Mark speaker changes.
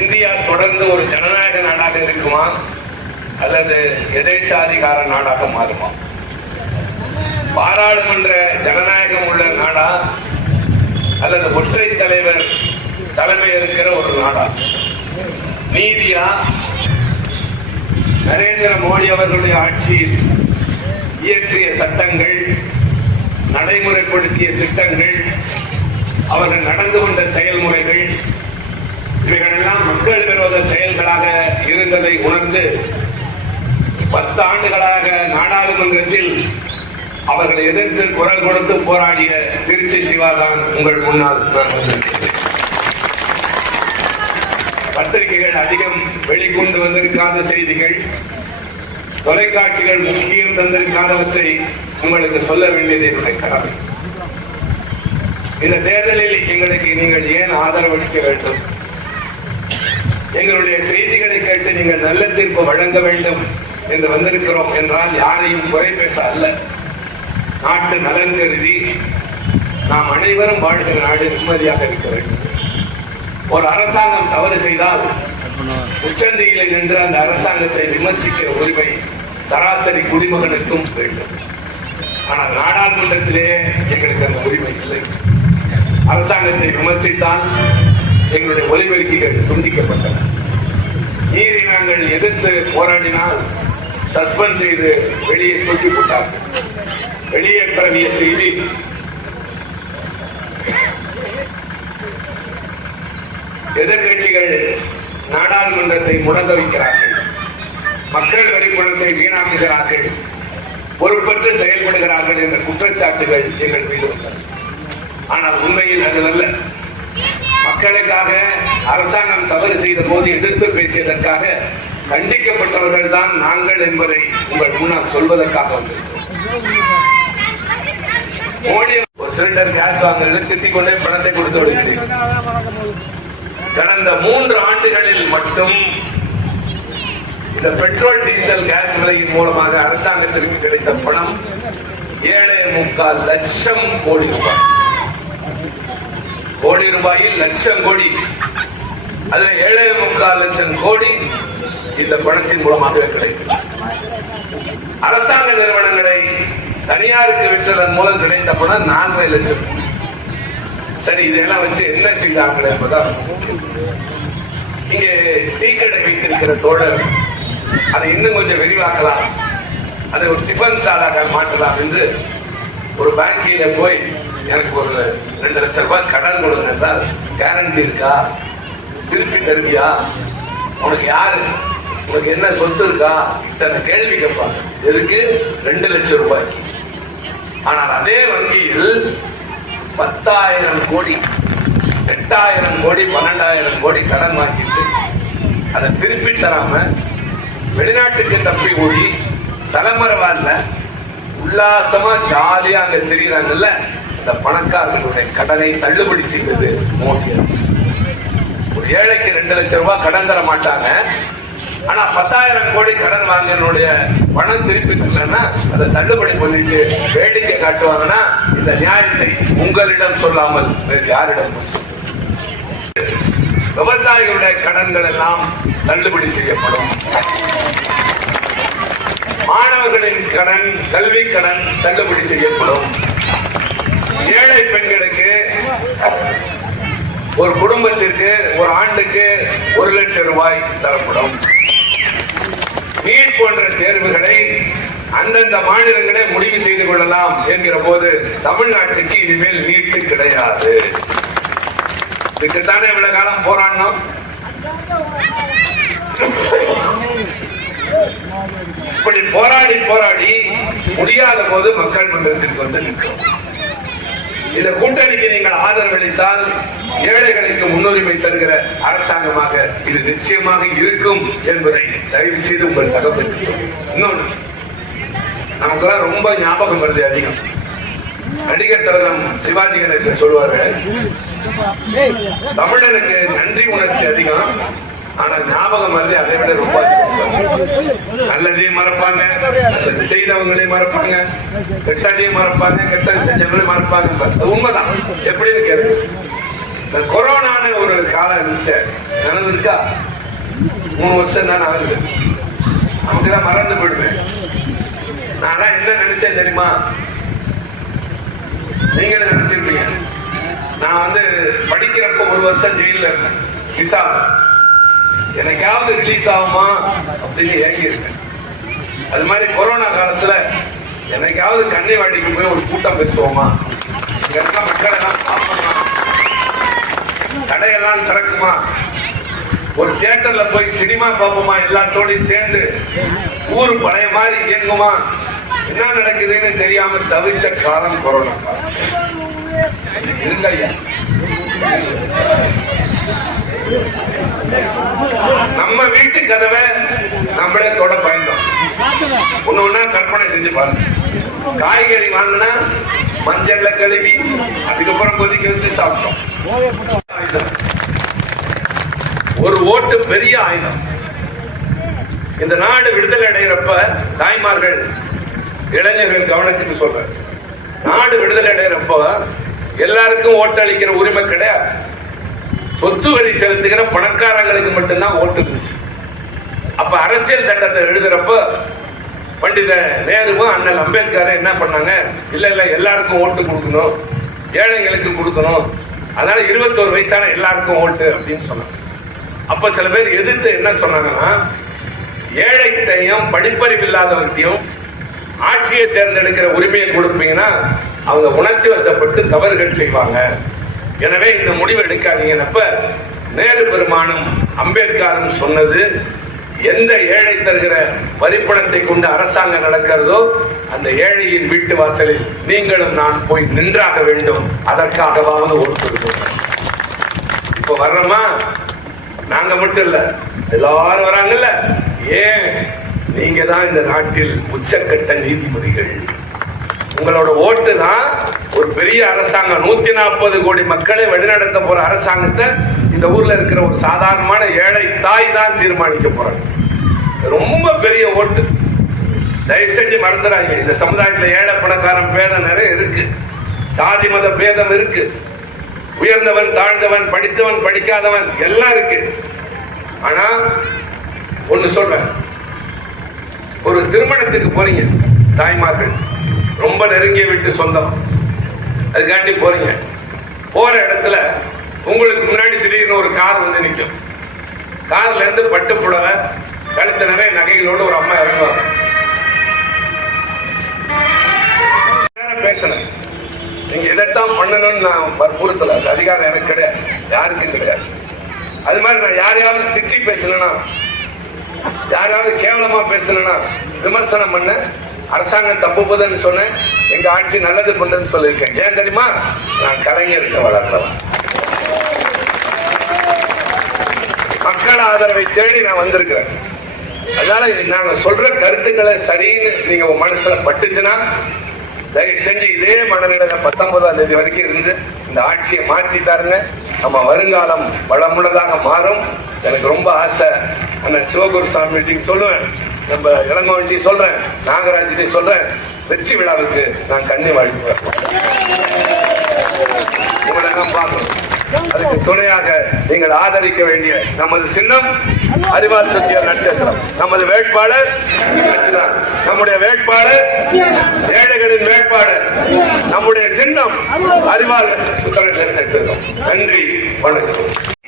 Speaker 1: India தொடர்ந்து ஒரு ஜனநாயக நாடாக இருக்குமா? அல்லது எதேச்சாதிகார நாடாக மாறுமா? பாராளுமன்ற ஜனநாயகம் உள்ள நாடா? அல்லது ஒற்றை தலைவர் தலைமை இருக்கிற ஒரு நாடா? நீதியா? நரேந்திர மோடி அவர்களுடைய ஆட்சியில் இயற்றிய சட்டங்கள் நடைமுறைப்படுத்திய திட்டங்கள் அவர்கள் நடந்து கொண்ட செயல்முறைகள் இவைகளெல்லாம் மக்கள் விரோத செயல்களாக இருந்ததை உணர்ந்து பத்து ஆண்டுகளாக நாடாளுமன்றத்தில் அவர்களை எதிர்த்து குரல் கொடுத்து போராடிய திருச்சி சிவாதான் உங்கள் முன்னால் பத்திரிகைகள் அதிகம் வெளிக்கொண்டு வந்திருக்காத செய்திகள் தொலைக்காட்சிகள் முக்கியம் தந்திருக்காதவற்றை உங்களுக்கு சொல்ல வேண்டியது என்னுடைய கடமை இந்த தேர்தலில் எங்களுக்கு நீங்கள் ஏன் ஆதரவளிக்க வேண்டும்? எங்களுடைய செய்திகளை கேட்டு நீங்கள் நல்ல தீர்ப்பு வழங்க வேண்டும் என்று வந்திருக்கிறோம் என்றால் யாரையும் குறை பேச அல்ல. நாட்டு நலன் கருதி நாம் அனைவரும் வாழ்கிற நாடு நிம்மதியாக இருக்க வேண்டும். ஒரு அரசாங்கம் தவறு செய்தால் உச்சந்தியிலே நின்று அந்த அரசாங்கத்தை விமர்சிக்கிற உரிமை சராசரி குடிமகனுக்கும் வேண்டும். ஆனால் நாடாளுமன்றத்திலே எங்களுக்கு அந்த உரிமை இல்லை. அரசாங்கத்தை விமர்சித்தால் எங்களுடைய ஒலிபெருக்கிகள் துண்டிக்கப்பட்டன. நீரை நாங்கள் எதிர்த்து போராடினால் சஸ்பெண்ட் செய்து வெளியே தூக்கி போட்டார்கள் வெளியேற்றவிய செய்தி எதிர்கட்சிகள் நாடாளுமன்றத்தை முடங்க வைக்கிறார்கள். மக்கள் வரிப்பணத்தை வீணாக்குகிறார்கள். பொறுப்பற்று செயல்படுகிறார்கள் என்ற குற்றச்சாட்டுகள் எங்கள் மீது வந்தது ஆனால் உண்மையில் அது அல்ல. மக்களுக்காக அரசாங்கம் தவறு செய்த போது எதிர்த்து பேசியதற்காக கண்டிக்கப்பட்டவர்கள் தான் நாங்கள் என்பதை உங்கள் முன்னால் சொல்வதற்காக வந்திருக்கிறோம். மோடி சிலிண்டர் கேஸ் வாங்குறது திட்டிக் கொண்டே பணத்தை கொடுத்து விடுகிறேன். கடந்த மூன்று ஆண்டுகளில் மட்டும் இந்த பெட்ரோல் டீசல் கேஸ் விலையின் மூலமாக அரசாங்கத்திற்கு கிடைத்த பணம் ஏழை முக்கால் லட்சம் கோடி ரூபாய். கோடி ரூபாயில் லட்சம் கோடி. அதுல ஏழை முக்கால் லட்சம் கோடி இந்த பணத்தின் மூலமாக கிடைக்கும். அரசாங்க நிறுவனங்களை தனியாருக்கு விற்றதன் மூலம் கிடைத்த பணம் நான்கரை லட்சம். சரி இதெல்லாம் வச்சு என்ன செய்தார்கள் என்பதால் இங்கே டீக்கடை வைத்திருக்கிற தோழர் அதை இன்னும் கொஞ்சம் விரிவாக்கலாம். அதை ஒரு டிஃபன் சாலாக மாற்றலாம் என்று ஒரு பேங்கில போய் எனக்கு ஒரு ரெண்டு லட்சம் ரூபாய் கடன் கொடுங்க சார். கேரண்டி இருக்கா? திருப்பி தருவியா? உனக்கு யாரு? உனக்கு என்ன சொத்து இருக்கா? இத்தனை கேள்வி கேட்பாங்க. எதுக்கு? ரெண்டு லட்சம் ரூபாய். ஆனால் அதே வங்கியில் பத்தாயிரம் கோடி எட்டாயிரம் கோடி பன்னெண்டாயிரம் கோடி கடன் வாங்கிட்டு அதை திருப்பி தராம வெளிநாட்டுக்கு தப்பி ஓடி தலைமறைவான்ல உல்லாசமா ஜாலியா அங்க தெரியுறாங்கல்ல? இந்த பணக்காரர்களுடைய கடனை தள்ளுபடி செய்வது மோடி அரசு. ஒரு ஏழைக்கு ரெண்டு லட்சம் ரூபாய் கடன் தர மாட்டாங்க. ஆனா பத்தாயிரம் கோடி கடன் வாங்கினுடைய பணம் திருப்பி தரலன்னா அதை தள்ளுபடி பண்ணிட்டு வேடிக்கை காட்டுவாங்கன்னா இந்த நியாயத்தை உங்களிடம் சொல்லாமல் வேறு யாரிடம் விவசாயிகளுடைய கடன்கள் எல்லாம் தள்ளுபடி செய்யப்படும். மாணவர்களின் கடன் கல்வி கடன் தள்ளுபடி செய்யப்படும். ஏழை பெண்களுக்கு ஒரு குடும்பத்திற்கு ஒரு ஆண்டுக்கு ஒரு லட்சம் ரூபாய் தரப்படும். நீட் போன்ற தேர்வுகளை அந்தந்த மாநிலங்களே முடிவு செய்து கொள்ளலாம் என்கிற போது தமிழ்நாட்டுக்கு இனிமேல் நீட்டு கிடையாது. இதுக்குத்தானே இவ்வளவு காலம் போராடணும்? இப்படி போராடி போராடி முடியாத போது மக்கள் மன்றத்திற்கு வந்து நிற்கிறோம் இந்த கூட்டணிக்கு நீங்கள் ஆதரவளித்தால் ஏழைகளுக்கு முன்னுரிமை தருகிற அரசாங்கமாக இது நிச்சயமாக இருக்கும் என்பதை தயவு செய்து உங்கள் தகவல் இன்னொன்று நமக்கெல்லாம் ரொம்ப ஞாபகம் வருது அதிகம். நடிகர் திலகம் சிவாஜி கணேசன் சொல்லுவாரு தமிழனுக்கு நன்றி உணர்ச்சி அதிகம். ஆனா ஞாபகம் வந்து அதை விட ரொம்ப நல்லதையும் மறப்பாங்க நல்லது செய்தவங்களையும் மறப்பாங்க கெட்டதையும் மறப்பாங்க கெட்டது செஞ்சவங்களையும் மறப்பாங்க. அது உண்மைதான். எப்படின்னு இருக்கிறது இந்த கொரோனான்னு ஒரு காலம் இருந்துச்சு. நினைவு இருக்கா? மூணு வருஷம் தான் ஆகுது. நமக்கு தான் மறந்து போயிடுவேன் நான் என்ன நினைச்சேன் தெரியுமா? நீங்க நினைச்சிருப்பீங்க. நான் வந்து படிக்கிறப்ப ஒரு வருஷம் ஜெயில இருந்தேன். விசா. எனக்காவது ரிலீஸ் ஆகுமா அப்படின்னு ஏங்கியிருக்கேன். அது மாதிரி கொரோனா காலத்துல என்னைக்காவது வாடிக்கு போய் ஒரு கூட்டம் பேசுவோமா? இங்க மக்கள் எல்லாம் பார்ப்போமா கடையெல்லாம் திறக்குமா? ஒரு தியேட்டர்ல போய் சினிமா பார்ப்போமா? எல்லாத்தோடையும் சேர்ந்து ஊர் பழைய மாதிரி இயங்குமா? என்ன நடக்குதுன்னு தெரியாம தவிச்ச காலம் கொரோனா காலம். இல்லையா? நம்ம வீட்டு கதவை நம்மளே தொட பயந்தோம் ஒண்ணு ஒண்ணா கற்பனை செஞ்சு பாருங்க. காய்கறி வாங்கினா மஞ்சள்ல கழுவி அதுக்கப்புறம் கொதிக்க வச்சு சாப்பிட்டோம். ஒரு ஓட்டு பெரிய ஆயுதம். இந்த நாடு விடுதலை அடைகிறப்ப தாய்மார்கள் இளைஞர்கள் கவனத்துக்கு சொல்ற நாடு விடுதலை அடைகிறப்ப எல்லாருக்கும் ஓட்டு அளிக்கிற உரிமை கிடையாது. சொத்து வரி செலுத்துகிற பணக்காரங்களுக்கு மட்டும்தான் ஓட்டு இருந்துச்சு. அப்ப அரசியல் சட்டத்தை எழுதுறப்ப பண்டித நேருவும் அண்ணல் அம்பேத்கர் என்ன பண்ணாங்க? இல்ல இல்ல எல்லாருக்கும் ஓட்டு கொடுக்கணும். ஏழைங்களுக்கு கொடுக்கணும். அதனால இருபத்தோரு வயசான எல்லாருக்கும் ஓட்டு அப்படின்னு சொன்னாங்க. அப்ப சில பேர் எதிர்த்து என்ன சொன்னாங்கன்னா ஏழைகிட்டையும் படிப்பறிவு இல்லாதவர்கிட்டையும் ஆட்சியை தேர்ந்தெடுக்கிற உரிமையை கொடுப்பீங்கன்னா அவங்க உணர்ச்சி வசப்பட்டு தவறுகள் செய்வாங்க. எனவே இந்த முடிவு எடுக்காதீங்கன்னப்ப நேரு பெருமானும் அம்பேத்கரும் சொன்னது எந்த ஏழை தருகிற வரிப்பணத்தை கொண்டு அரசாங்கம் நடக்கிறதோ அந்த ஏழையின் வீட்டு வாசலில் நீங்களும் நான் போய் நின்றாக வேண்டும். அதற்காகவாவது ஒருத்தருக்கும் இப்ப வர்றோமா? நாங்க மட்டும் இல்ல. எல்லாரும் வராங்கல்ல? ஏன்? நீங்க தான் இந்த நாட்டில் உச்சக்கட்ட நீதிபதிகள். உங்களோட ஓட்டு தான் ஒரு பெரிய அரசாங்கம் நூத்தி நாற்பது கோடி மக்களை வழிநடத்த போற அரசாங்கத்தை இந்த ஊர்ல இருக்கிற ஒரு சாதாரணமான ஏழை தாய் தான் தீர்மானிக்க போறாங்க. ரொம்ப பெரிய ஓட்டு. தயவு செஞ்சு மறந்துடாங்க இந்த சமுதாயத்துல ஏழை பணக்காரன் பேதம் நிறைய இருக்கு. சாதி மத பேதம் இருக்கு. உயர்ந்தவன் தாழ்ந்தவன் படித்தவன் படிக்காதவன் எல்லாம் இருக்கு. ஆனா ஒண்ணு சொல்றேன். ஒரு திருமணத்துக்கு போறீங்க தாய்மார்கள். ரொம்ப நெருங்கிய வீட்டு சொந்தம். அதுக்காண்டி போறீங்க. போற இடத்துல உங்களுக்கு முன்னாடி திடீர்னு ஒரு கார் வந்து நிற்கும் கார்ல இருந்து பட்டு புடவை கழுத்து நிறைய நகைகளோடு ஒரு அம்மா இறங்குவாங்க நேரம் நீங்க இதைத்தான் பண்ணணும்னு நான் வற்புறுத்தல. அது அதிகாரம் எனக்கு கிடையாது. யாருக்கும் கிடையாது. அது மாதிரி நான் யாரையாவது திட்டி பேசணும்னா யாராவது கேவலமா பேசணும்னா விமர்சனம் பண்ண அரசாங்கம் தப்பு போதுன்னு சொன்னேன். எங்க ஆட்சி நல்லது பண்றதுன்னு சொல்லியிருக்கேன். ஏன் தெரியுமா? நான் கலைஞருக்கு வளர்ந்தவன். மக்கள் ஆதரவை தேடி நான் வந்திருக்கிறேன். அதனால நாங்க சொல்ற கருத்துக்களை சரின்னு நீங்க உங்க மனசுல பட்டுச்சுன்னா தயவு செஞ்சு இதே மனநிலையில பத்தொன்பதாம் தேதி வரைக்கும் இருந்து இந்த ஆட்சியை மாற்றி தாருங்க. நம்ம வருங்காலம் வளமுள்ளதாக மாறும். எனக்கு ரொம்ப ஆசை. அண்ணன் சிவகுரு சாமி சொல்லுவேன். நம்ம இளங்கோவன்ட்டி சொல்றேன் நாகராஜ்கிட்ட சொல்றேன் வெற்றி விழாவுக்கு நான் கண்ணி வாழ்த்துவேன் உங்களை நான் பார்க்கணும். அதுக்கு துணையாக நீங்கள் ஆதரிக்க வேண்டிய நமது சின்னம் அறிவால் சத்திய நட்சத்திரம். நமது வேட்பாளர் நம்முடைய வேட்பாளர் ஏழைகளின் வேட்பாளர். நம்முடைய சின்னம் அறிவால் நட்சத்திரம் நன்றி வணக்கம்.